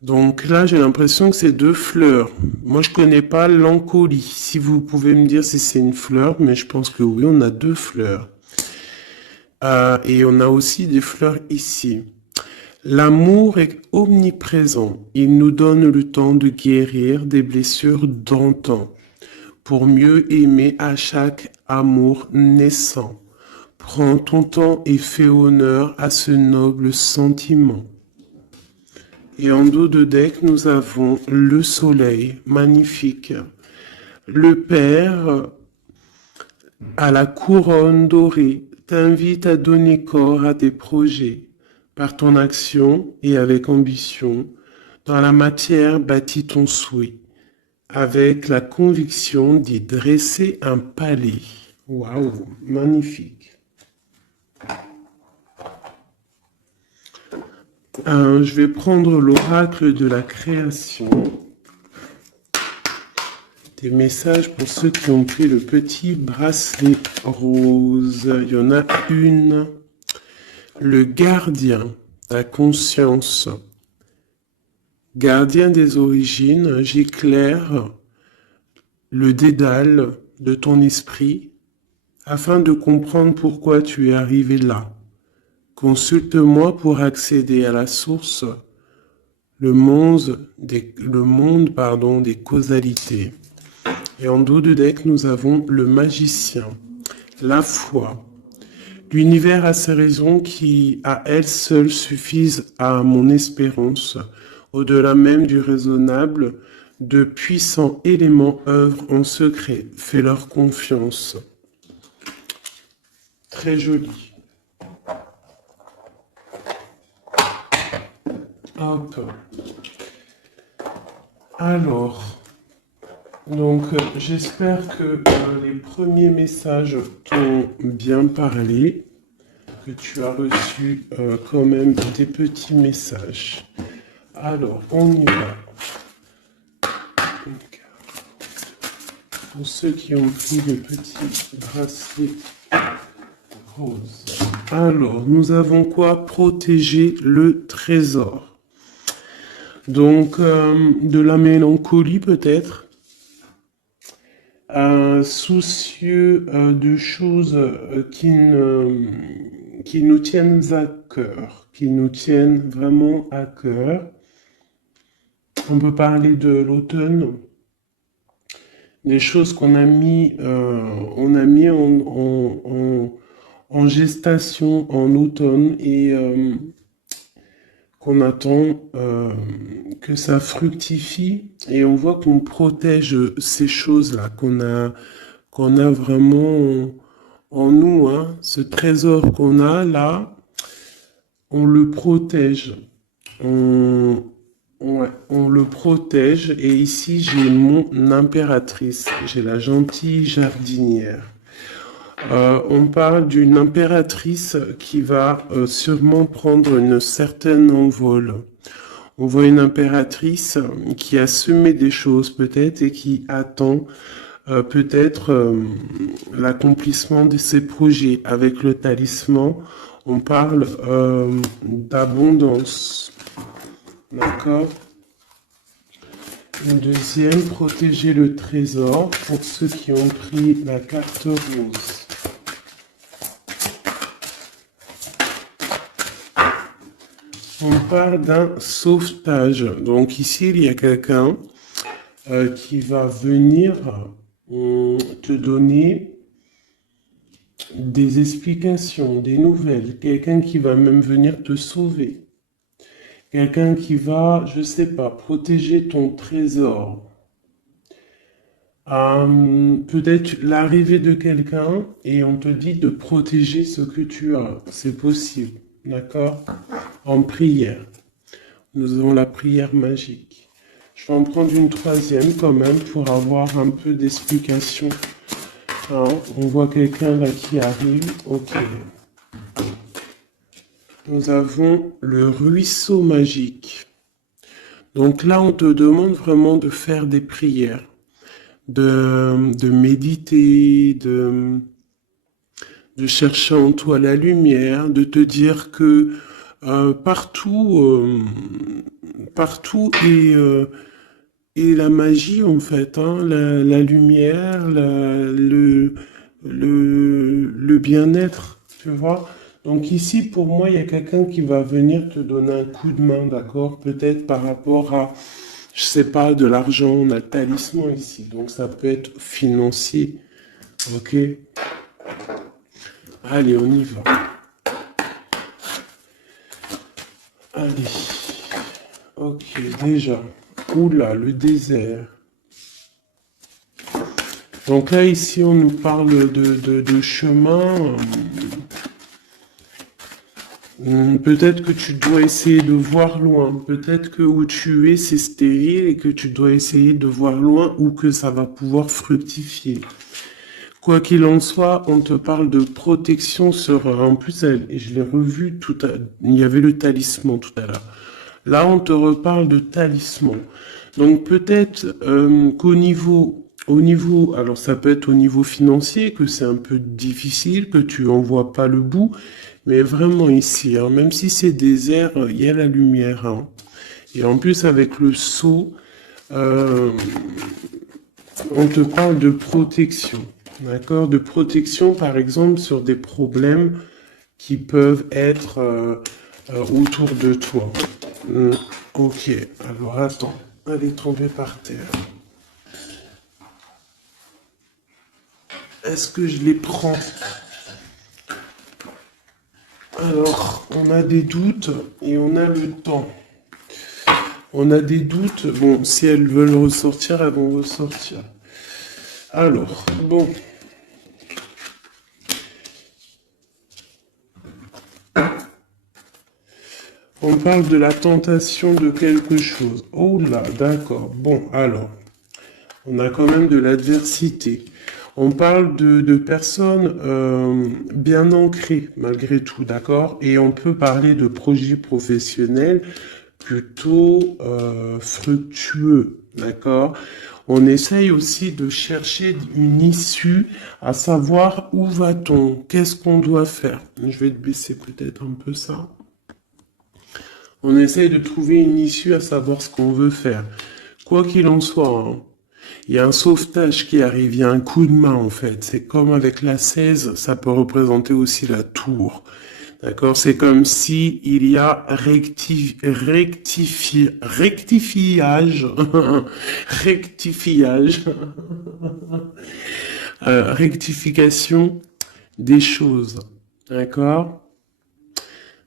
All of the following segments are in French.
Donc là, j'ai l'impression que c'est deux fleurs. Moi, je connais pas l'encolie. Si vous pouvez me dire si c'est une fleur, mais je pense que oui, on a deux fleurs. Et on a aussi des fleurs ici. L'amour est omniprésent. Il nous donne le temps de guérir des blessures d'antan pour mieux aimer à chaque amour naissant. Prends ton temps et fais honneur à ce noble sentiment. Et en dos de deck, nous avons le soleil, magnifique. Le Père, à la couronne dorée, t'invite à donner corps à tes projets. Par ton action et avec ambition, dans la matière bâtis ton souhait, avec la conviction d'y dresser un palais. Waouh, magnifique. Je vais prendre l'oracle de la création. Des messages pour ceux qui ont pris le petit bracelet rose. Il y en a une. Le gardien, ta conscience. Gardien des origines, j'éclaire le dédale de ton esprit afin de comprendre pourquoi tu es arrivé là. Consulte-moi pour accéder à la source, le monde des causalités. Et en dos de deck, nous avons le magicien, la foi. L'univers a ses raisons qui, à elles seules, suffisent à mon espérance. Au-delà même du raisonnable, de puissants éléments œuvrent en secret. Fais-leur confiance. Très joli. Hop. Alors, donc j'espère que les premiers messages t'ont bien parlé, que tu as reçu quand même des petits messages. Alors, on y va. Pour ceux qui ont pris le petit bracelet rose. Alors, nous avons quoi? Protéger le trésor. Donc, de la mélancolie peut-être. Soucieux de choses qui nous tiennent à cœur, qui nous tiennent vraiment à cœur. On peut parler de l'automne, des choses qu'on a mis, en gestation en automne et qu'on attend que ça fructifie et on voit qu'on protège ces choses-là qu'on a vraiment en nous, hein. Ce trésor qu'on a là, on le protège. On le protège et ici j'ai mon impératrice, j'ai la gentille jardinière. On parle d'une impératrice qui va sûrement prendre une certaine envol. On voit une impératrice qui a semé des choses peut-être et qui attend peut-être l'accomplissement de ses projets. Avec le talisman, on parle d'abondance. D'accord? Une deuxième, protéger le trésor pour ceux qui ont pris la carte rose. On parle d'un sauvetage. Donc ici, il y a quelqu'un qui va venir te donner des explications, des nouvelles. Quelqu'un qui va même venir te sauver. Quelqu'un qui va, je sais pas, protéger ton trésor. Peut-être l'arrivée de quelqu'un et on te dit de protéger ce que tu as. C'est possible, d'accord? En prière. Nous avons la prière magique. Je vais en prendre une troisième quand même pour avoir un peu d'explication. Hein, on voit quelqu'un là qui arrive. Ok. Nous avons le ruisseau magique. Donc là, on te demande vraiment de faire des prières, de méditer, de chercher en toi la lumière, de te dire que partout et la magie en fait, hein, la lumière, le bien-être, tu vois. Donc ici, pour moi, il y a quelqu'un qui va venir te donner un coup de main, d'accord? Peut-être par rapport à, je sais pas, de l'argent, on a le talisman ici, donc ça peut être financier, ok? Allez, on y va. Allez, ok, déjà. Oula, le désert. Donc là, ici, on nous parle de chemin. Peut-être que tu dois essayer de voir loin. Peut-être que où tu es, c'est stérile et que tu dois essayer de voir loin ou que ça va pouvoir fructifier. Quoi qu'il en soit, on te parle de protection sur... En plus, je l'ai revu tout à... Il y avait le talisman tout à l'heure. Là, on te reparle de talisman. Donc peut-être au niveau, alors ça peut être au niveau financier, que c'est un peu difficile, que tu en vois pas le bout, mais vraiment ici, hein, même si c'est désert, il y a la lumière. Hein. Et en plus, avec le seau, euh, on te parle de protection. D'accord? De protection, par exemple, sur des problèmes qui peuvent être autour de toi. Ok, alors attends, elle est tombée par terre. Est-ce que je les prends? Alors, on a des doutes et on a le temps. On a des doutes, bon, si elles veulent ressortir, elles vont ressortir. Alors, bon. On parle de la tentation de quelque chose. Oh là, d'accord. Bon, alors, on a quand même de l'adversité. On parle de personnes bien ancrées, malgré tout, d'accord? Et on peut parler de projets professionnels plutôt fructueux, d'accord? On essaye aussi de chercher une issue, à savoir où va-t-on, qu'est-ce qu'on doit faire. Je vais te baisser peut-être un peu ça. On essaye de trouver une issue à savoir ce qu'on veut faire. Quoi qu'il en soit, hein, il y a un sauvetage qui arrive, il y a un coup de main en fait. C'est comme avec la 16, ça peut représenter aussi la tour. D'accord? C'est comme si il y a rectifiage, rectifiage, rectification des choses. D'accord?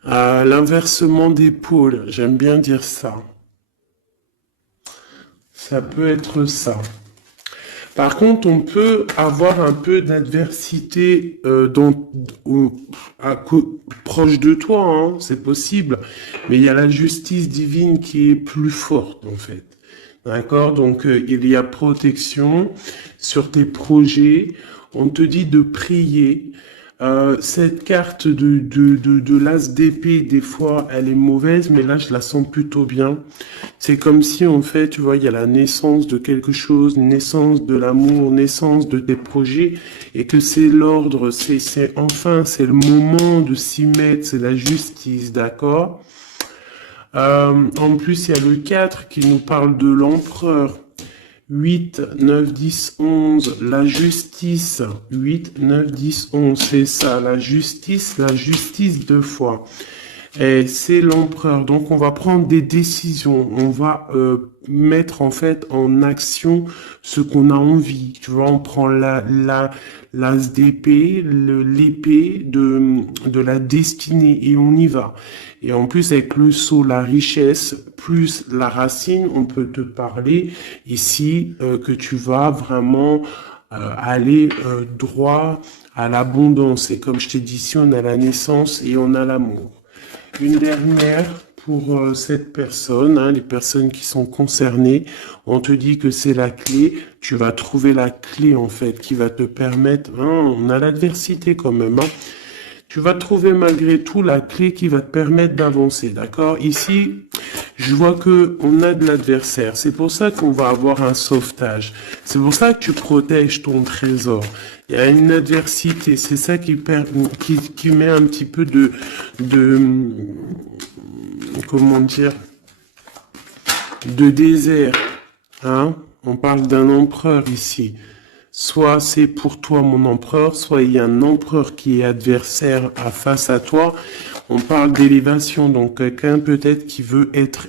L'inversement des pôles, j'aime bien dire ça. Ça peut être ça. Par contre, on peut avoir un peu d'adversité proche de toi, hein, c'est possible. Mais il y a la justice divine qui est plus forte, en fait. D'accord? Donc, il y a protection sur tes projets. On te dit de prier. Cette carte de l'as d'épée, des fois, elle est mauvaise, mais là, je la sens plutôt bien. C'est comme si, en fait, tu vois, il y a la naissance de quelque chose, naissance de l'amour, naissance de tes projets, et que c'est l'ordre, c'est le moment de s'y mettre, c'est la justice, d'accord? En plus, il y a le 4 qui nous parle de l'empereur. 8, 9, 10, 11, la justice. 8, 9, 10, 11, c'est ça, la justice deux fois. Et c'est l'empereur. Donc on va prendre des décisions. On va mettre en fait en action ce qu'on a envie. Tu vois, on prend l'as d'épée, l'épée de la destinée et on y va. Et en plus avec le sceau, la richesse plus la racine, on peut te parler ici que tu vas vraiment aller droit à l'abondance. Et comme je t'ai dit, ici on a la naissance et on a l'amour. Une dernière pour cette personne, hein, les personnes qui sont concernées, on te dit que c'est la clé, tu vas trouver la clé en fait qui va te permettre, hein, on a l'adversité quand même, hein, tu vas trouver malgré tout la clé qui va te permettre d'avancer, d'accord? Ici, Je vois que on a de l'adversaire. C'est pour ça qu'on va avoir un sauvetage. C'est pour ça que tu protèges ton trésor. Il y a une adversité. C'est ça qui met un petit peu comment dire, de désert. Hein? On parle d'un empereur ici. Soit c'est pour toi mon empereur, soit il y a un empereur qui est adversaire face à toi. On parle d'élévation, donc quelqu'un peut-être qui veut être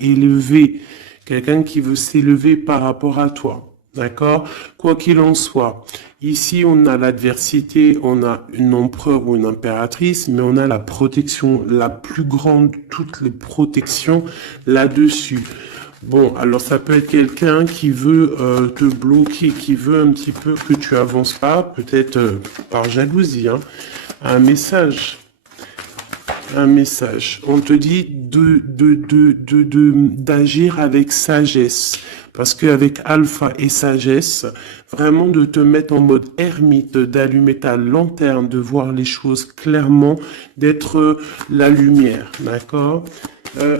élevé, quelqu'un qui veut s'élever par rapport à toi. D'accord? Quoi qu'il en soit, ici on a l'adversité, on a une empereur ou une impératrice, mais on a la protection, la plus grande de toutes les protections là-dessus. Bon, alors ça peut être quelqu'un qui veut te bloquer, qui veut un petit peu que tu avances pas, peut-être par jalousie, hein. Un message. On te dit d'agir avec sagesse. Parce qu'avec alpha et sagesse, vraiment de te mettre en mode ermite, d'allumer ta lanterne, de voir les choses clairement, d'être la lumière, d'accord?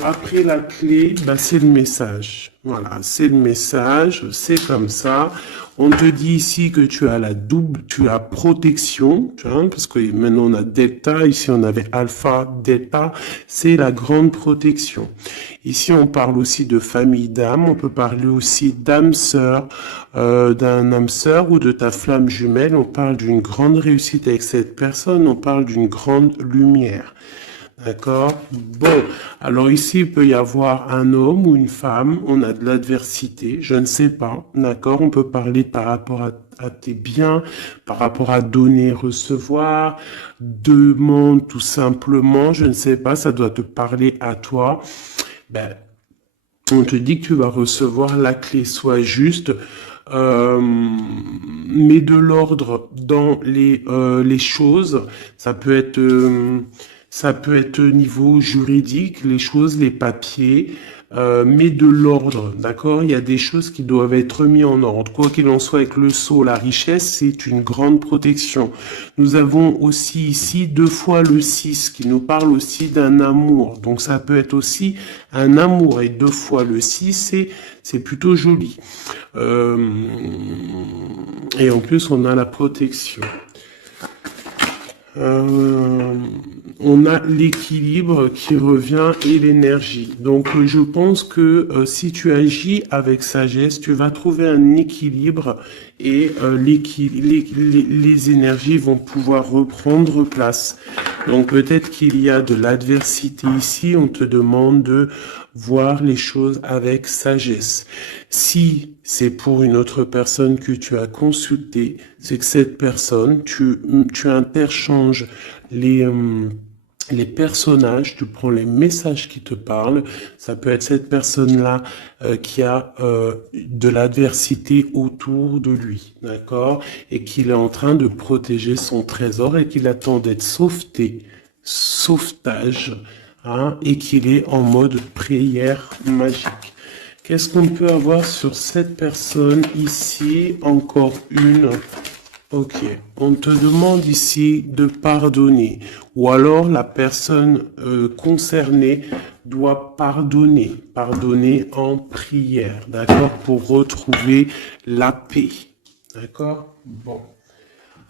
Après la clé, bah, c'est le message. Voilà, c'est le message, c'est comme ça. On te dit ici que tu as tu as protection, hein, parce que maintenant on a delta, ici on avait alpha, delta, c'est la grande protection. Ici on parle aussi de famille d'âme, on peut parler aussi d'âme sœur, d'un âme sœur ou de ta flamme jumelle, on parle d'une grande réussite avec cette personne, on parle d'une grande lumière. D'accord? Bon, alors ici, il peut y avoir un homme ou une femme, on a de l'adversité, je ne sais pas, d'accord? On peut parler par rapport à tes biens, par rapport à donner, recevoir, demande tout simplement, je ne sais pas, ça doit te parler à toi. Ben, on te dit que tu vas recevoir la clé, soit juste, mets de l'ordre dans les choses, ça peut être au niveau juridique, les choses, les papiers, mais de l'ordre, d'accord? Il y a des choses qui doivent être mises en ordre. Quoi qu'il en soit, avec le sceau, la richesse, c'est une grande protection. Nous avons aussi ici 2 fois le 6, qui nous parle aussi d'un amour. Donc ça peut être aussi un amour, et 2 fois le 6, c'est plutôt joli. Et en plus, on a la protection. On a l'équilibre qui revient et l'énergie. Donc je pense que si tu agis avec sagesse, tu vas trouver un équilibre et les énergies vont pouvoir reprendre place. Donc peut-être qu'il y a de l'adversité ici, on te demande de voir les choses avec sagesse. Si c'est pour une autre personne que tu as consulté, c'est que cette personne, tu interchanges les personnages, tu prends les messages qui te parlent. Ça peut être cette personne-là qui a de l'adversité autour de lui, d'accord? Et qu'il est en train de protéger son trésor et qu'il attend d'être sauvetage, hein, et qu'il est en mode prière magique. Qu'est-ce qu'on peut avoir sur cette personne ici? Encore une. Ok, on te demande ici de pardonner, ou alors la personne concernée doit pardonner en prière, d'accord, pour retrouver la paix, d'accord? Bon,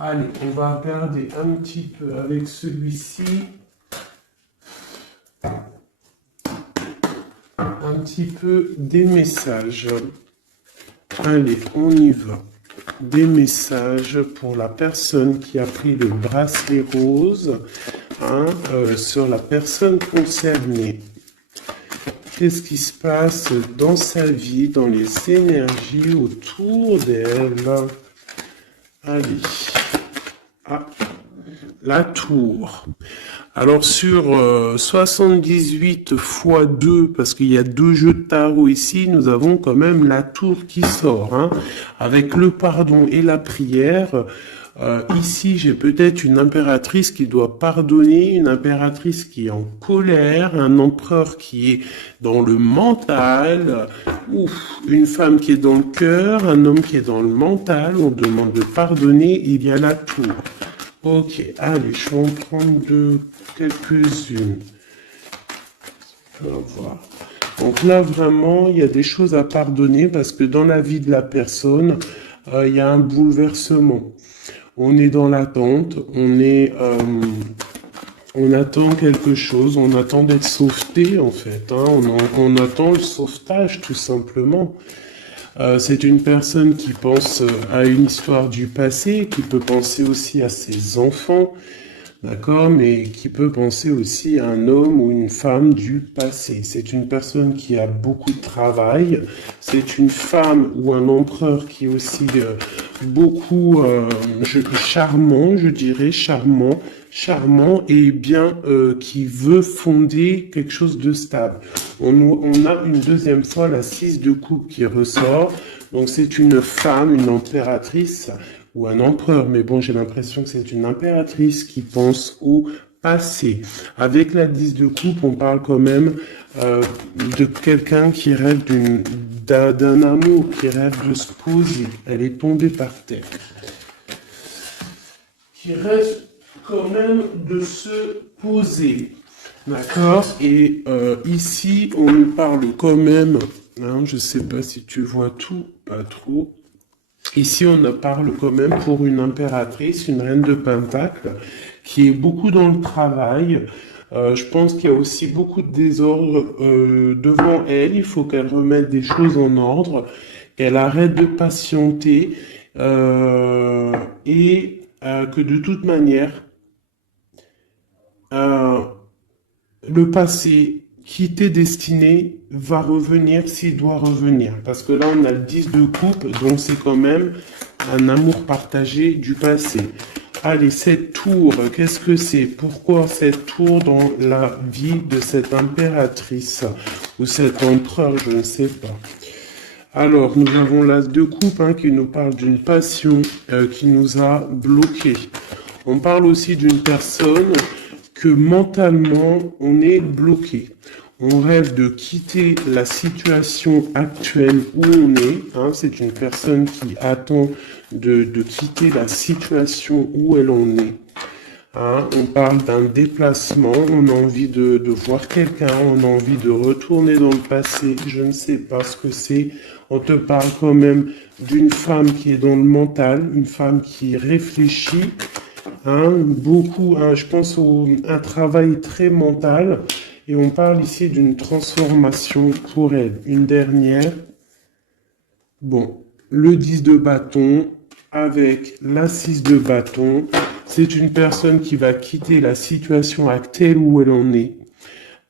allez, on va regarder un petit peu avec celui-ci, un petit peu des messages. Allez, on y va. Des messages pour la personne qui a pris le bracelet rose, hein, sur la personne concernée. Qu'est-ce qui se passe dans sa vie, dans les énergies autour d'elle? Allez. Ah, la tour. Alors sur 78 x 2, parce qu'il y a 2 jeux de tarot ici, nous avons quand même la tour qui sort, hein, avec le pardon et la prière. Ici, j'ai peut-être une impératrice qui doit pardonner, une impératrice qui est en colère, un empereur qui est dans le mental, une femme qui est dans le cœur, un homme qui est dans le mental. On demande de pardonner, il y a la tour. Ok, allez, je vais en prendre quelques-unes. On va voir. Donc là, vraiment, il y a des choses à pardonner parce que dans la vie de la personne, il y a un bouleversement. On est dans l'attente, on attend quelque chose, on attend d'être sauveté en fait, hein. On attend le sauvetage tout simplement. C'est une personne qui pense à une histoire du passé, qui peut penser aussi à ses enfants, d'accord, mais qui peut penser aussi à un homme ou une femme du passé. C'est une personne qui a beaucoup de travail. C'est une femme ou un empereur qui est aussi beaucoup charmant, je dirais, charmant et bien qui veut fonder quelque chose de stable. On a une deuxième fois la 6 de coupe qui ressort. Donc c'est une femme, une impératrice ou un empereur, mais bon, j'ai l'impression que c'est une impératrice qui pense au passé. Avec la 10 de coupe, on parle quand même de quelqu'un qui rêve d'un amour, qui rêve de se poser. Elle est tombée par terre. Qui rêve quand même de se poser. D'accord. Et ici, on nous parle quand même, hein, je sais pas si tu vois tout, pas trop. Ici, on parle quand même pour une impératrice, une reine de Pentacle, qui est beaucoup dans le travail. Je pense qu'il y a aussi beaucoup de désordre devant elle. Il faut qu'elle remette des choses en ordre, qu'elle arrête de patienter et que de toute manière, le passé qui t'est destiné va revenir s'il doit revenir. Parce que là, on a le 10 de coupe, donc c'est quand même un amour partagé du passé. Allez, cette tour, qu'est-ce que c'est? Pourquoi cette tour dans la vie de cette impératrice ou cet empereur, je ne sais pas. Alors, nous avons l'as de coupe hein, qui nous parle d'une passion qui nous a bloqués. On parle aussi d'une personne que mentalement, on est bloqué. On rêve de quitter la situation actuelle où on est. Hein, c'est une personne qui attend de quitter la situation où elle en est. Hein, on parle d'un déplacement, on a envie de voir quelqu'un, on a envie de retourner dans le passé. Je ne sais pas ce que c'est. On te parle quand même d'une femme qui est dans le mental, une femme qui réfléchit. Hein, beaucoup, hein, je pense un travail très mental. Et on parle ici d'une transformation pour elle. Une dernière. Bon, le 10 de bâton avec la 6 de bâton. C'est une personne qui va quitter la situation actuelle où elle en est.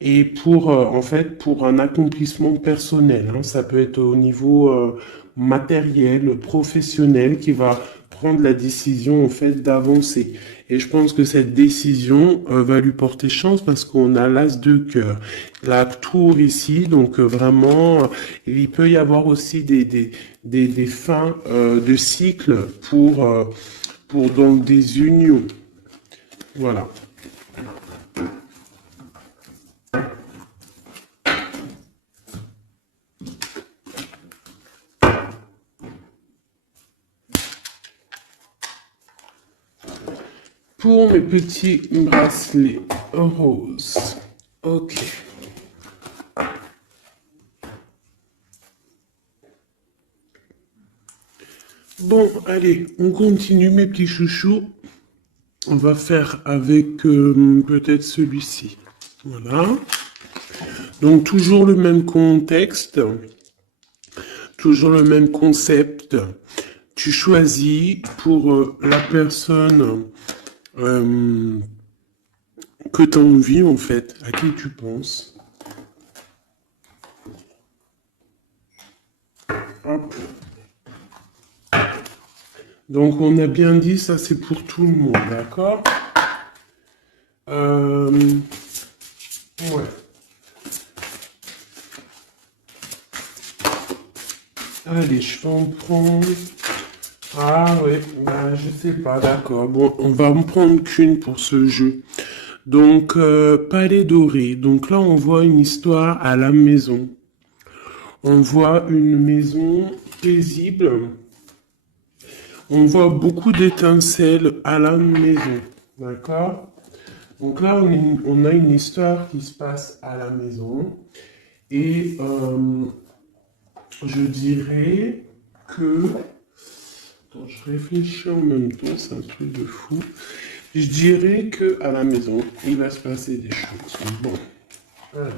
Et pour, en fait, pour un accomplissement personnel. Hein, ça peut être au niveau matériel, professionnel, qui va prendre la décision, en fait, d'avancer. Et je pense que cette décision va lui porter chance parce qu'on a l'as de cœur. La tour ici, donc vraiment, il peut y avoir aussi des fins de cycle pour donc des unions. Voilà. Pour mes petits bracelets roses. Ok. Bon, allez, on continue mes petits chouchous. On va faire avec peut-être celui-ci. Voilà. Donc toujours le même contexte. Toujours le même concept. Tu choisis pour la personne que tu as envie, en fait, à qui tu penses. Hop. Donc, on a bien dit, ça, c'est pour tout le monde, d'accord? Ouais. Allez, je vais en prendre... Ah ouais, bah, je sais pas, d'accord. Bon, on va en prendre qu'une pour ce jeu. Donc, palais doré. Donc là, on voit une histoire à la maison. On voit une maison paisible. On voit beaucoup d'étincelles à la maison. D'accord? Donc là, on a une histoire qui se passe à la maison. Et je dirais que... Attends, je réfléchis en même temps, c'est un truc de fou. Je dirais que à la maison, il va se passer des choses. Bon, allez.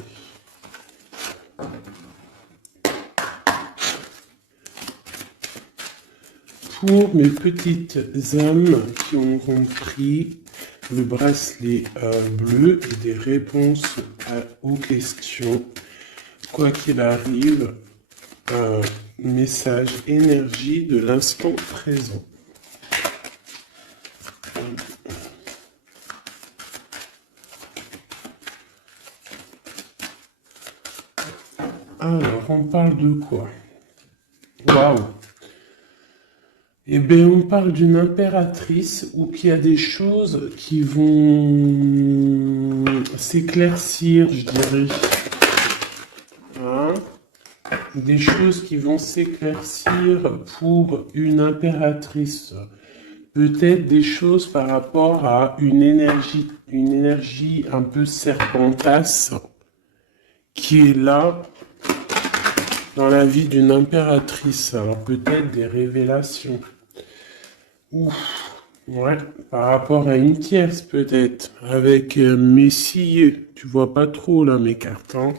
Pour mes petites âmes qui auront pris le bracelet bleu et des réponses aux questions, quoi qu'il arrive, message énergie de l'instant présent. Alors, on parle de quoi? Waouh! Eh bien, on parle d'une impératrice où qu'il y a des choses qui vont s'éclaircir, je dirais. Hein? Des choses qui vont s'éclaircir pour une impératrice. Peut-être des choses par rapport à une énergie un peu serpentasse qui est là dans la vie d'une impératrice. Alors peut-être des révélations. Ouf, ouais, par rapport à une tierce peut-être, avec Messie, tu vois pas trop là mes cartes. Hein.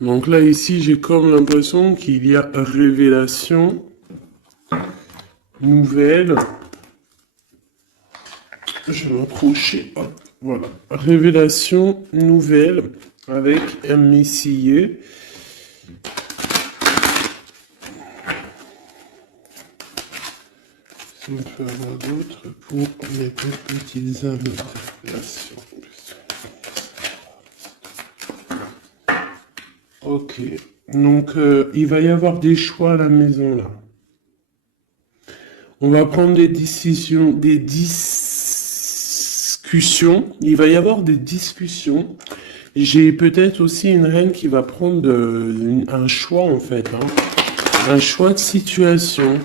Donc là ici j'ai comme l'impression qu'il y a révélation, nouvelle. Je vais m'approcher, hop, voilà. Révélation nouvelle avec un Messie. On peut avoir d'autres pour les petites âmes de relation. Ok, donc il va y avoir des choix à la maison là. On va prendre des décisions, des discussions. Il va y avoir des discussions. J'ai peut-être aussi une reine qui va prendre un choix en fait, hein. Un choix de situation.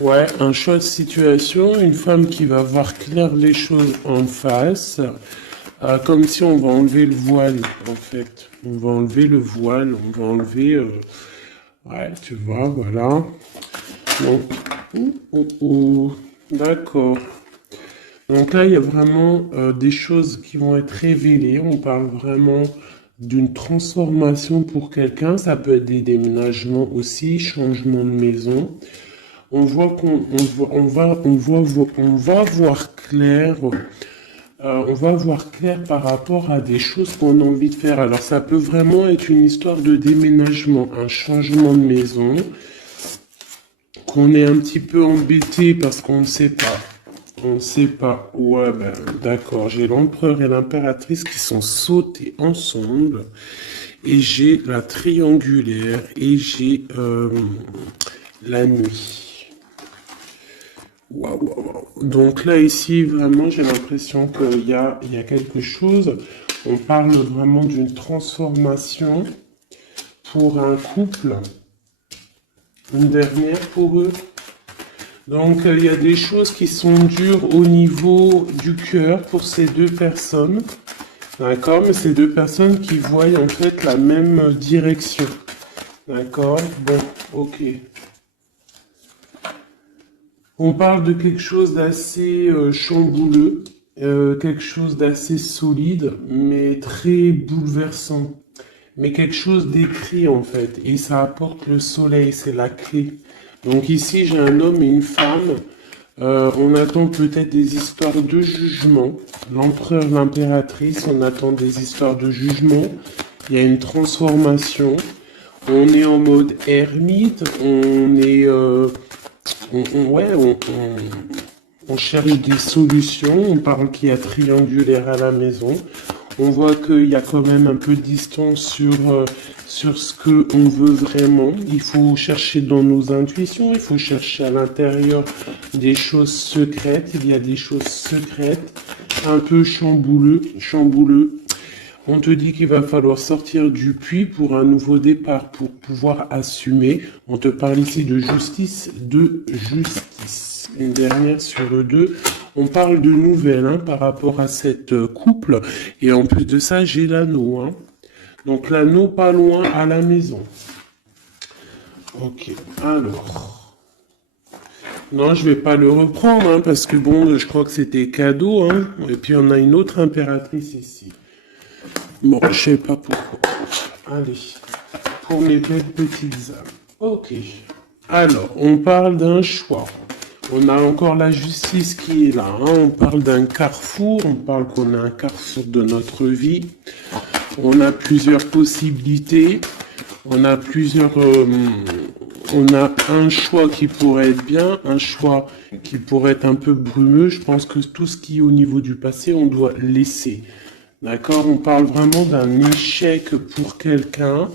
Ouais, un choix de situation, une femme qui va voir clair les choses en face, comme si on va enlever le voile, en fait. On va enlever le voile, on va enlever... ouais, tu vois, voilà. Donc, d'accord. Donc là, il y a vraiment des choses qui vont être révélées. On parle vraiment d'une transformation pour quelqu'un. Ça peut être des déménagements aussi, changement de maison. On voit qu'on va voir clair. On va voir clair par rapport à des choses qu'on a envie de faire. Alors ça peut vraiment être une histoire de déménagement, un changement de maison, qu'on est un petit peu embêté parce qu'on ne sait pas. On ne sait pas. Ouais, ben d'accord. J'ai l'empereur et l'impératrice qui sont sautés ensemble. Et j'ai la triangulaire. Et j'ai la nuit. Waouh. Donc là, ici, vraiment, j'ai l'impression qu'il y a quelque chose. On parle vraiment d'une transformation pour un couple. Une dernière pour eux. Donc, il y a des choses qui sont dures au niveau du cœur pour ces deux personnes. D'accord? Mais ces deux personnes qui voient en fait la même direction. D'accord? Bon, ok. On parle de quelque chose d'assez chambouleux, quelque chose d'assez solide, mais très bouleversant. Mais quelque chose d'écrit en fait, et ça apporte le soleil, c'est la clé. Donc ici j'ai un homme et une femme, on attend peut-être des histoires de jugement. L'empereur, l'impératrice, on attend des histoires de jugement. Il y a une transformation. On est en mode ermite, on est... on cherche des solutions, on parle qu'il y a triangulaire à la maison, on voit qu'il y a quand même un peu de distance sur ce qu'on veut vraiment. Il faut chercher dans nos intuitions, il faut chercher à l'intérieur des choses secrètes, il y a des choses secrètes, un peu chambouleux. On te dit qu'il va falloir sortir du puits pour un nouveau départ, pour pouvoir assumer. On te parle ici de justice, Une dernière sur le 2. On parle de nouvelles hein, par rapport à cette couple. Et en plus de ça, j'ai l'anneau. Hein. Donc l'anneau pas loin à la maison. Ok, alors. Non, je vais pas le reprendre, hein, parce que bon, je crois que c'était cadeau. Hein. Et puis on a une autre impératrice ici. Bon, je sais pas pourquoi. Allez, pour mes belles petites âmes. Ok. Alors, on parle d'un choix. On a encore la justice qui est là. Hein. On parle d'un carrefour. On parle qu'on a un carrefour de notre vie. On a plusieurs possibilités. On a on a un choix qui pourrait être bien, un choix qui pourrait être un peu brumeux. Je pense que tout ce qui est au niveau du passé, on doit laisser. D'accord? On parle vraiment d'un échec pour quelqu'un,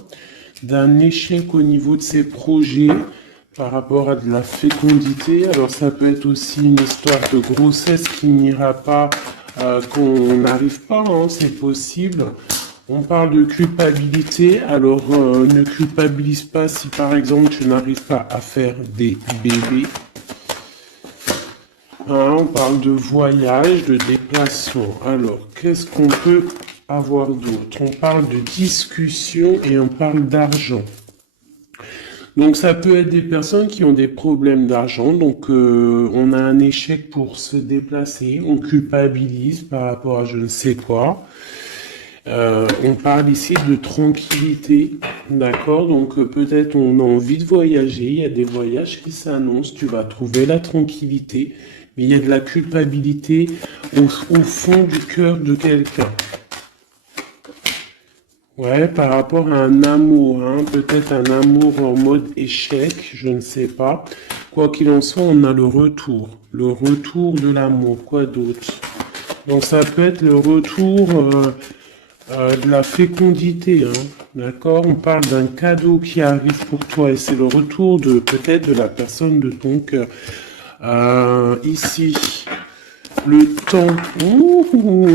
d'un échec au niveau de ses projets par rapport à de la fécondité. Alors ça peut être aussi une histoire de grossesse qui n'ira pas, qu'on n'arrive pas, hein, c'est possible. On parle de culpabilité, alors ne culpabilise pas si par exemple tu n'arrives pas à faire des bébés. Hein, on parle de voyage, de déplacement. Alors, qu'est-ce qu'on peut avoir d'autre? On parle de discussion et on parle d'argent. Donc ça peut être des personnes qui ont des problèmes d'argent, donc on a un échec pour se déplacer, on culpabilise par rapport à je ne sais quoi. On parle ici de tranquillité, d'accord? Donc peut-être on a envie de voyager, il y a des voyages qui s'annoncent, tu vas trouver la tranquillité, mais il y a de la culpabilité au fond du cœur de quelqu'un. Ouais, par rapport à un amour, hein, peut-être un amour en mode échec, je ne sais pas. Quoi qu'il en soit, on a le retour de l'amour, quoi d'autre? Donc ça peut être le retour de la fécondité, hein, d'accord? On parle d'un cadeau qui arrive pour toi et c'est le retour de peut-être de la personne de ton cœur. Ici, le temps,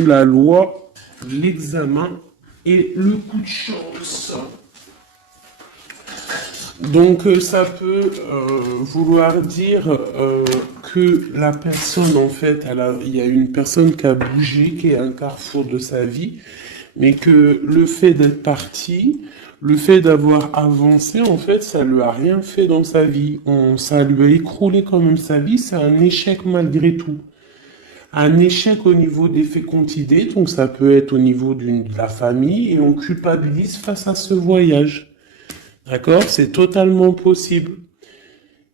la loi, l'examen et le coup de chance. Donc ça peut vouloir dire que la personne, en fait, il y a une personne qui a bougé, qui est à un carrefour de sa vie, mais que le fait d'être parti, le fait d'avoir avancé, en fait, ça lui a rien fait dans sa vie. Ça lui a écroulé quand même sa vie, c'est un échec malgré tout. Un échec au niveau des fécondités, donc ça peut être au niveau de la famille, et on culpabilise face à ce voyage. D'accord? C'est totalement possible.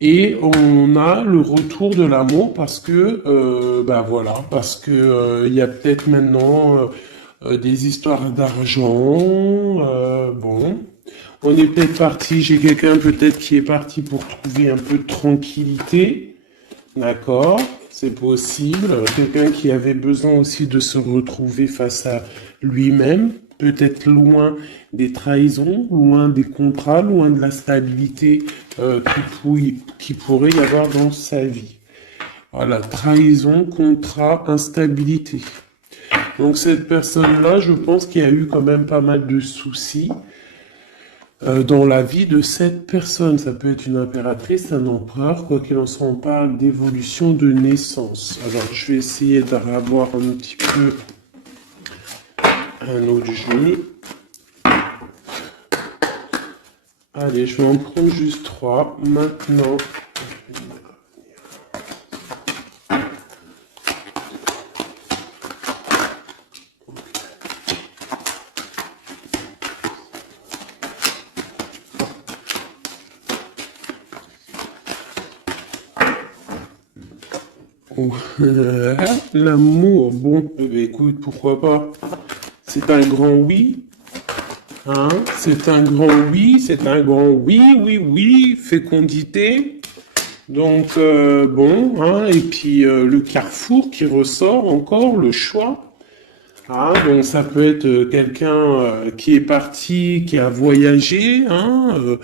Et on a le retour de l'amour parce que, voilà, parce que il y a peut-être maintenant des histoires d'argent. Bon, on est peut-être parti. J'ai quelqu'un peut-être qui est parti pour trouver un peu de tranquillité. D'accord? C'est possible. Quelqu'un qui avait besoin aussi de se retrouver face à lui-même, peut-être loin des trahisons, loin des contrats, loin de la stabilité qui pourrait y avoir dans sa vie. Voilà, trahison, contrat, instabilité. Donc cette personne-là, je pense qu'il y a eu quand même pas mal de soucis dans la vie de cette personne. Ça peut être une impératrice, un empereur, quoi qu'il en soit, on parle d'évolution de naissance. Alors je vais essayer de revoir un petit peu un autre jeu. Allez, je vais en prendre juste 3. Maintenant, l'amour, bon, écoute, pourquoi pas. C'est un grand oui. Hein, c'est un grand oui, oui, fécondité. Donc, bon, hein, et puis le carrefour qui ressort encore, le choix. Ah, donc ça peut être quelqu'un qui est parti, qui a voyagé, hein,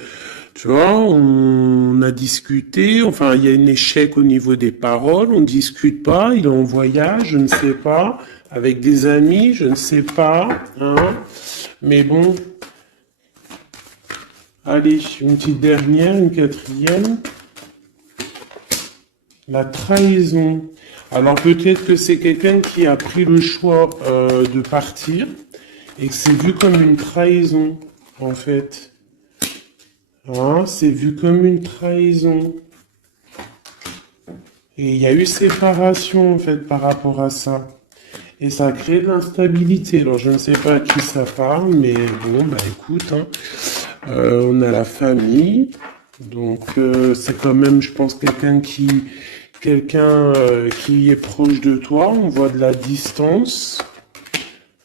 tu vois, on a discuté, enfin il y a un échec au niveau des paroles, on discute pas, il est en voyage, je ne sais pas, avec des amis, je ne sais pas, hein, mais bon, allez, une petite dernière, une quatrième. La trahison. Alors peut-être que c'est quelqu'un qui a pris le choix de partir et que c'est vu comme une trahison, en fait. Hein, c'est vu comme une trahison. Et il y a eu séparation, en fait, par rapport à ça. Et ça crée de l'instabilité. Alors, je ne sais pas à qui ça parle, mais bon, bah écoute, hein, on a la famille. Donc, c'est quand même, je pense, quelqu'un qui est proche de toi. On voit de la distance.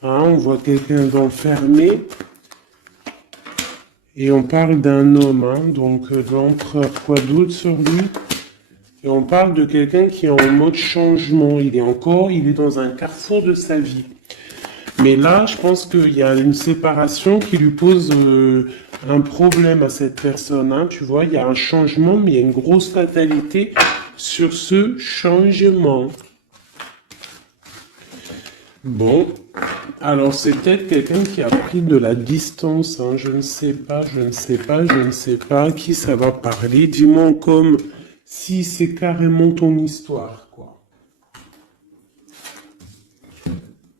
Hein, on voit quelqu'un d'enfermé. Et on parle d'un homme, hein, donc l'empereur, quoi d'autre sur lui? Et on parle de quelqu'un qui est en mode changement. Il est dans un carrefour de sa vie. Mais là, je pense qu'il y a une séparation qui lui pose un problème à cette personne. Hein. Tu vois, il y a un changement, mais il y a une grosse fatalité sur ce changement. Bon, alors c'est peut-être quelqu'un qui a pris de la distance. Hein. Je ne sais pas à qui ça va parler. Dis-moi comme si c'est carrément ton histoire, quoi.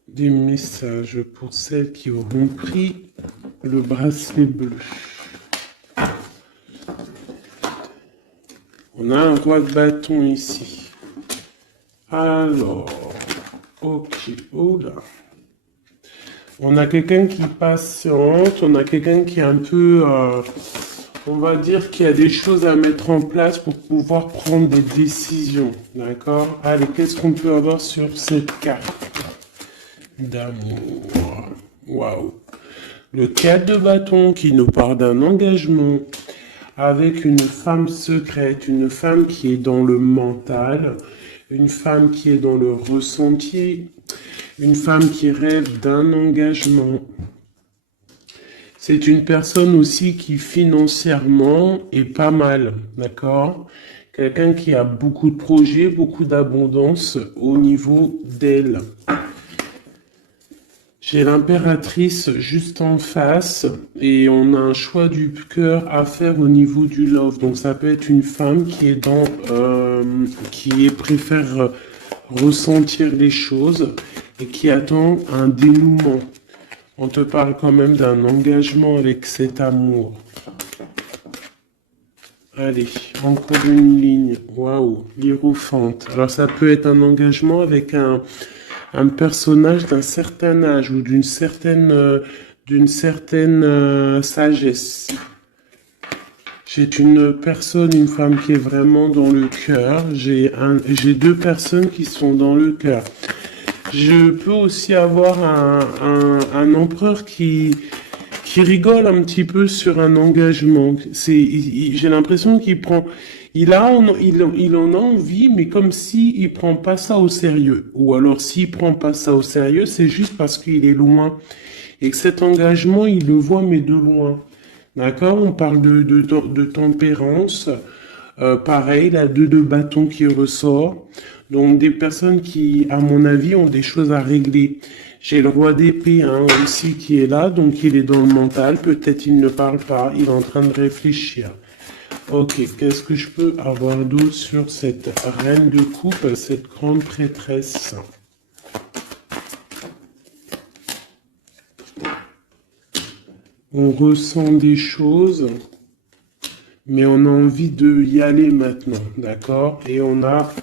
Des messages pour celles qui auront pris le bracelet bleu. On a un roi de bâton ici. Alors, ok, oh là. On a quelqu'un qui patiente, on a quelqu'un qui est un peu, on va dire qu'il y a des choses à mettre en place pour pouvoir prendre des décisions, d'accord? Allez, qu'est-ce qu'on peut avoir sur cette carte d'amour? Waouh! Le 4 de bâton qui nous parle d'un engagement avec une femme secrète, une femme qui est dans le mental, une femme qui est dans le ressenti, une femme qui rêve d'un engagement. C'est une personne aussi qui financièrement est pas mal, d'accord? Quelqu'un qui a beaucoup de projets, beaucoup d'abondance au niveau d'elle. J'ai l'impératrice juste en face et on a un choix du cœur à faire au niveau du love. Donc ça peut être une femme qui est préfère ressentir les choses et qui attend un dénouement. On te parle quand même d'un engagement avec cet amour. Allez, encore une ligne. Waouh, l'hiérophante. Alors ça peut être un engagement avec un personnage d'un certain âge ou d'une certaine sagesse. J'ai une personne, une femme qui est vraiment dans le cœur. J'ai deux personnes qui sont dans le cœur. Je peux aussi avoir un empereur qui rigole un petit peu sur un engagement. J'ai l'impression qu'il prend, il en a envie, mais comme si il prend pas ça au sérieux. Ou alors s'il prend pas ça au sérieux, c'est juste parce qu'il est loin. Et que cet engagement, il le voit, mais de loin. D'accord? On parle de tempérance. Pareil, la 2 de bâton qui ressort. Donc des personnes qui, à mon avis, ont des choses à régler. J'ai le roi d'épée aussi qui est là, donc il est dans le mental. Peut-être il ne parle pas, il est en train de réfléchir. Ok, qu'est-ce que je peux avoir d'autre sur cette reine de coupe, cette grande prêtresse? On ressent des choses, mais on a envie de y aller maintenant, d'accord? Et on a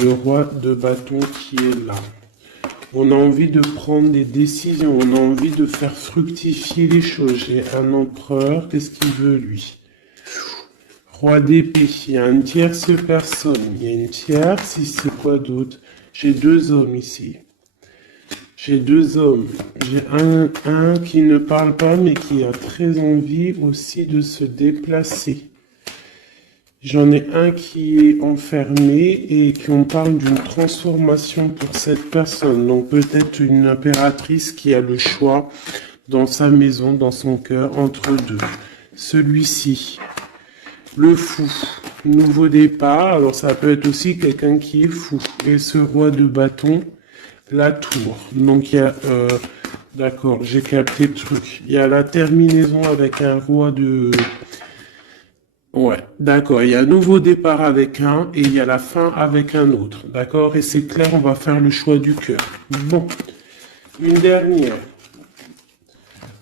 le roi de bâton qui est là. On a envie de prendre des décisions, on a envie de faire fructifier les choses. J'ai un empereur, qu'est-ce qu'il veut lui? Roi d'épée, il y a une tierce personne, il y a une tierce, c'est quoi d'autre? J'ai deux hommes ici. J'ai deux hommes. J'ai un qui ne parle pas, mais qui a très envie aussi de se déplacer. J'en ai un qui est enfermé et qu'on parle d'une transformation pour cette personne. Donc peut-être une impératrice qui a le choix dans sa maison, dans son cœur, entre deux. Celui-ci, le fou, nouveau départ. Alors ça peut être aussi quelqu'un qui est fou. Et ce roi de bâton, la tour. Donc il y a... d'accord, j'ai capté le truc. Il y a la terminaison avec un roi de Ouais, d'accord. Il y a un nouveau départ avec un et il y a la fin avec un autre. D'accord? Et c'est clair, on va faire le choix du cœur. Bon, une dernière.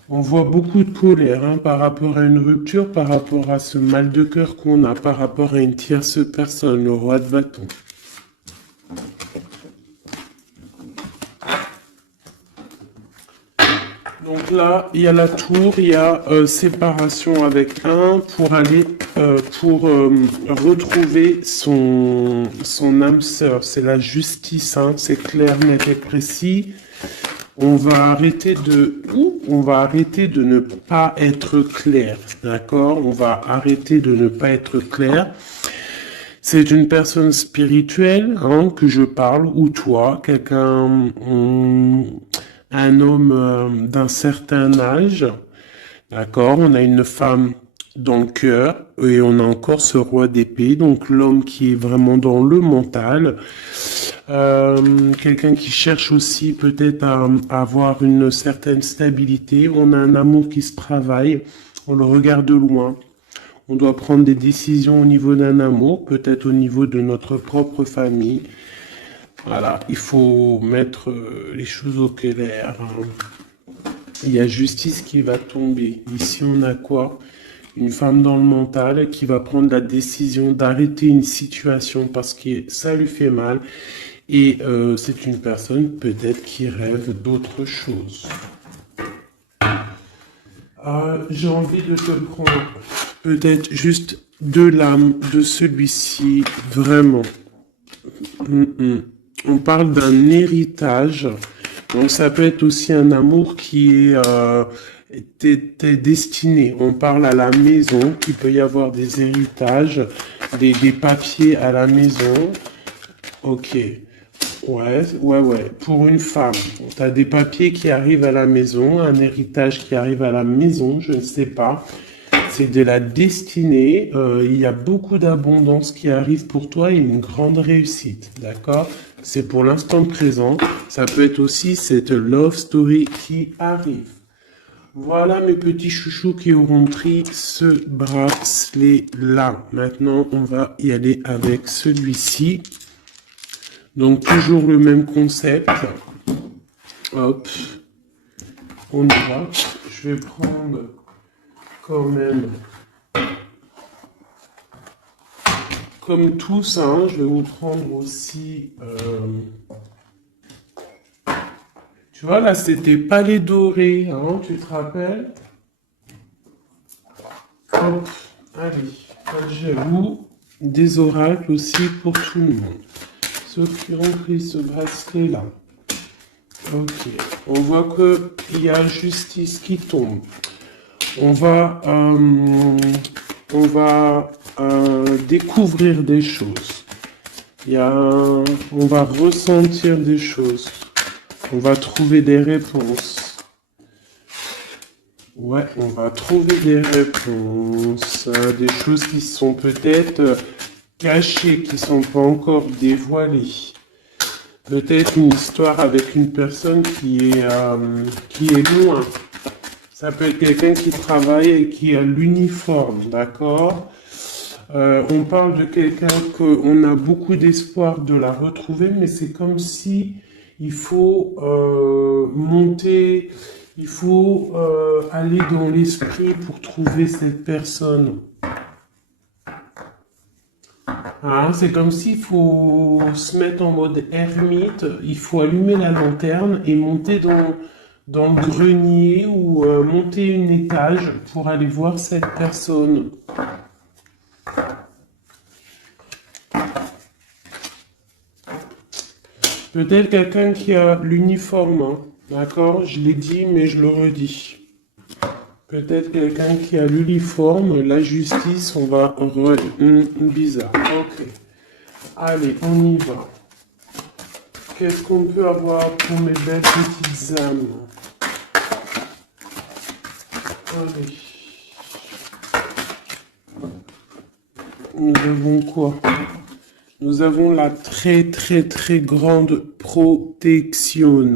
On voit beaucoup de colère hein, par rapport à une rupture, par rapport à ce mal de cœur qu'on a, par rapport à une tierce personne, le roi de bâton. Donc là, il y a la tour, il y a séparation avec un pour aller retrouver son âme sœur. C'est la justice, hein, c'est clair, net et précis. On va arrêter de ne pas être clair, d'accord? On va arrêter de ne pas être clair. C'est une personne spirituelle hein, que je parle, ou toi, quelqu'un, un homme d'un certain âge, d'accord? On a une femme dans le cœur et on a encore ce roi d'épée, donc l'homme qui est vraiment dans le mental. Quelqu'un qui cherche aussi peut-être à avoir une certaine stabilité. On a un amour qui se travaille, on le regarde de loin. On doit prendre des décisions au niveau d'un amour, peut-être au niveau de notre propre famille. Voilà, il faut mettre les choses au clair. Il y a justice qui va tomber. Ici, on a quoi? Une femme dans le mental qui va prendre la décision d'arrêter une situation parce que ça lui fait mal. Et c'est une personne peut-être qui rêve d'autre chose. J'ai envie de te prendre peut-être juste de l'âme de celui-ci, vraiment. On parle d'un héritage, donc ça peut être aussi un amour qui est t'es destiné. On parle à la maison, il peut y avoir des héritages, des papiers à la maison. Ok. Ouais. Pour une femme, tu as des papiers qui arrivent à la maison, un héritage qui arrive à la maison, je ne sais pas. C'est de la destinée. Il y a beaucoup d'abondance qui arrive pour toi et une grande réussite. D'accord? C'est pour l'instant présent. Ça peut être aussi cette love story qui arrive. Voilà mes petits chouchous qui auront pris ce bracelet-là. Maintenant, on va y aller avec celui-ci. Donc, toujours le même concept. Hop. On y va. Je vais prendre quand même, comme tous, hein, je vais vous prendre aussi... Tu vois, là, c'était Palais Doré, hein, tu te rappelles? Hop. Allez, j'avoue, des oracles aussi pour tout le monde. Ceux qui ont pris ce bracelet-là. Ok. On voit qu'il y a justice qui tombe. On va découvrir des choses. On va ressentir des choses. On va trouver des réponses. Ouais, on va trouver des réponses. Des choses qui sont peut-être cachées, qui sont pas encore dévoilées. Peut-être une histoire avec une personne qui est loin. Ça peut être quelqu'un qui travaille et qui a l'uniforme, d'accord? On parle de quelqu'un qu'on a beaucoup d'espoir de la retrouver, mais c'est comme si il faut monter, il faut aller dans l'esprit pour trouver cette personne. Hein, c'est comme s'il faut se mettre en mode ermite, il faut allumer la lanterne et monter dans le grenier ou monter une étage pour aller voir cette personne. Peut-être quelqu'un qui a l'uniforme, hein, d'accord? Je l'ai dit, mais je le redis. Peut-être quelqu'un qui a l'uniforme, la justice, on va... bizarre, ok. Allez, on y va. Qu'est-ce qu'on peut avoir pour mes belles petites âmes? Allez. Nous avons quoi? Nous avons la très grande protection.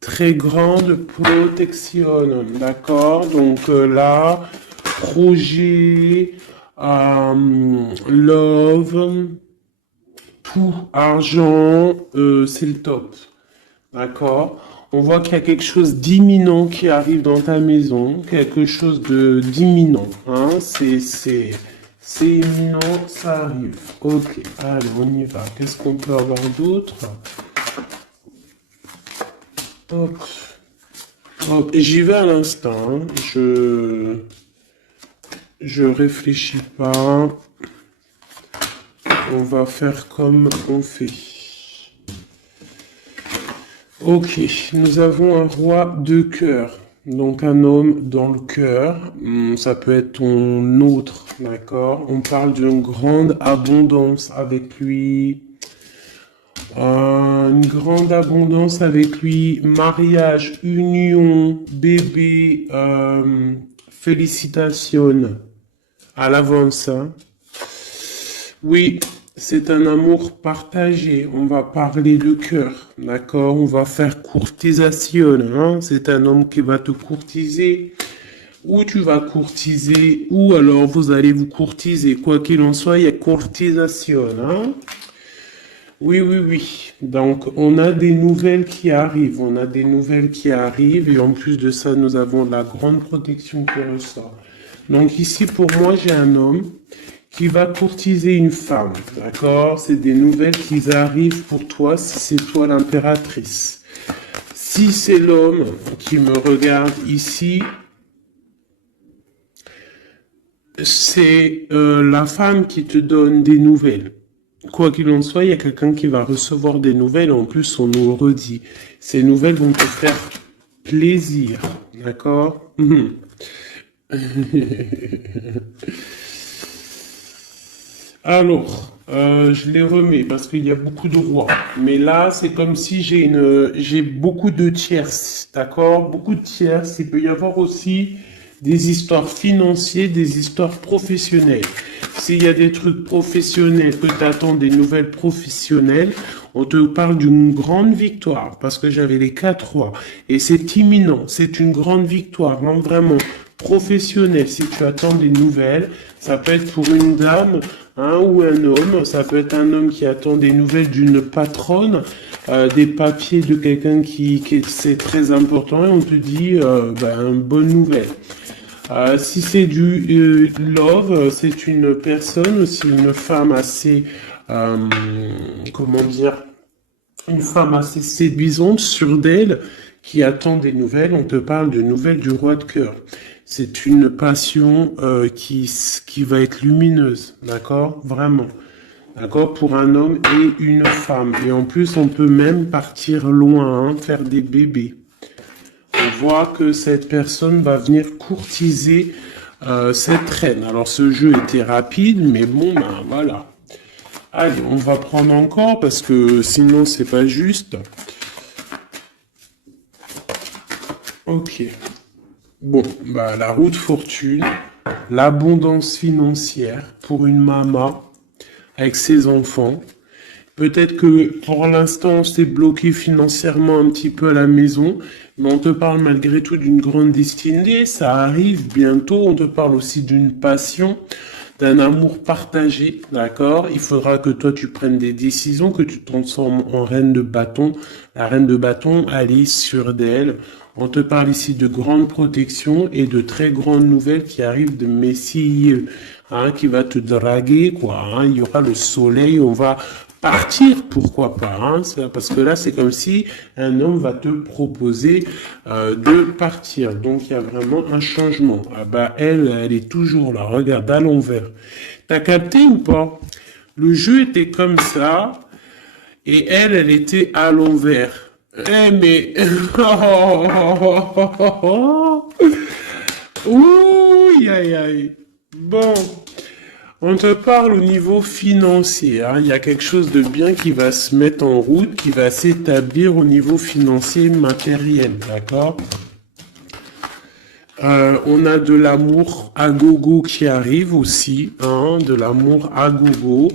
Très grande protection, d'accord? Donc là, projet, Love, tout, argent, c'est le top. D'accord? On voit qu'il y a quelque chose d'imminent qui arrive dans ta maison, quelque chose de d'imminent. Hein? C'est imminent, ça arrive. Ok, allez, on y va. Qu'est-ce qu'on peut avoir d'autre? Hop, hop, j'y vais à l'instant. Hein. Je réfléchis pas. On va faire comme on fait. Ok, nous avons un roi de cœur. Donc un homme dans le cœur. Ça peut être ton autre, d'accord? On parle d'une grande abondance avec lui. Une grande abondance avec lui. Mariage, union, bébé, félicitations. À l'avance, hein. Oui, c'est un amour partagé. On va parler de cœur, d'accord? On va faire courtisation, hein? C'est un homme qui va te courtiser, ou tu vas courtiser, ou alors vous allez vous courtiser. Quoi qu'il en soit, il y a courtisation, hein? Oui, oui, oui. Donc, on a des nouvelles qui arrivent. On a des nouvelles qui arrivent. Et en plus de ça, nous avons la grande protection qui ressort. Donc, ici, pour moi, j'ai un homme qui va courtiser une femme. D'accord? C'est des nouvelles qui arrivent pour toi si c'est toi l'impératrice. Si c'est l'homme qui me regarde ici, c'est la femme qui te donne des nouvelles. Quoi qu'il en soit, il y a quelqu'un qui va recevoir des nouvelles. En plus, on nous redit. Ces nouvelles vont te faire plaisir. D'accord? Alors, je les remets parce qu'il y a beaucoup de rois. Mais là, c'est comme si j'ai beaucoup de tierces. D'accord? Beaucoup de tierces. Il peut y avoir aussi des histoires financières, des histoires professionnelles. S'il y a des trucs professionnels, que tu attends des nouvelles professionnelles, on te parle d'une grande victoire, parce que j'avais les 4 rois, et c'est imminent, c'est une grande victoire, non, vraiment, professionnelle. Si tu attends des nouvelles, ça peut être pour une dame, hein, ou un homme, ça peut être un homme qui attend des nouvelles d'une patronne, des papiers de quelqu'un qui c'est très important, et on te dit, bonne nouvelle. Si c'est du love, c'est une personne, aussi une femme assez, comment dire, une femme assez séduisante, sûre d'elle, qui attend des nouvelles. On te parle de nouvelles du roi de cœur. C'est une passion qui va être lumineuse, d'accord? Vraiment. D'accord? Pour un homme et une femme. Et en plus, on peut même partir loin, hein, faire des bébés. On voit que cette personne va venir courtiser cette reine. Alors ce jeu était rapide, mais bon, ben voilà. Allez, on va prendre encore parce que sinon c'est pas juste. Ok. Bon, bah la roue de fortune, l'abondance financière pour une maman avec ses enfants. Peut-être que pour l'instant, c'est bloqué financièrement un petit peu à la maison, mais on te parle malgré tout d'une grande destinée, ça arrive bientôt, on te parle aussi d'une passion, d'un amour partagé, d'accord? Il faudra que toi tu prennes des décisions, que tu te transformes en reine de bâton. La reine de bâton, elle est sûre d'elle. On te parle ici de grande protection et de très grandes nouvelles qui arrivent de Messie, hein, qui va te draguer, quoi. Hein. Il y aura le soleil, on va partir, pourquoi pas, hein, parce que là, c'est comme si un homme va te proposer de partir. Donc, il y a vraiment un changement. Ah bah, elle est toujours là. Regarde, à l'envers. T'as capté ou pas? Le jeu était comme ça, et elle était à l'envers. Eh, mais... Ouh, aïe, aïe. Bon... On te parle au niveau financier, hein. Il y a quelque chose de bien qui va se mettre en route, qui va s'établir au niveau financier matériel, d'accord? On a de l'amour à gogo qui arrive aussi, hein, de l'amour à gogo.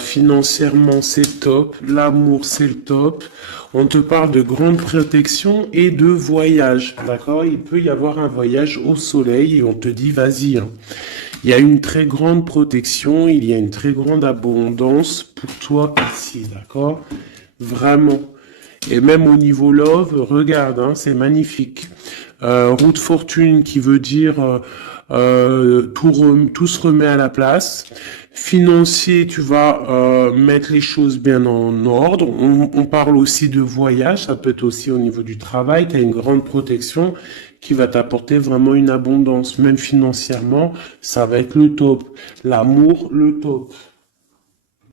Financièrement, c'est top. L'amour, c'est le top. On te parle de grande protection et de voyage, d'accord? Il peut y avoir un voyage au soleil et on te dit, vas-y, hein. Il y a une très grande protection, il y a une très grande abondance pour toi ici, d'accord? Vraiment. Et même au niveau love, regarde, hein, c'est magnifique. Roue de fortune qui veut dire tout se remet à la place. Financier, tu vas mettre les choses bien en ordre. On parle aussi de voyage, ça peut être aussi au niveau du travail. Tu as une grande protection qui va t'apporter vraiment une abondance, même financièrement, ça va être le top. L'amour, le top.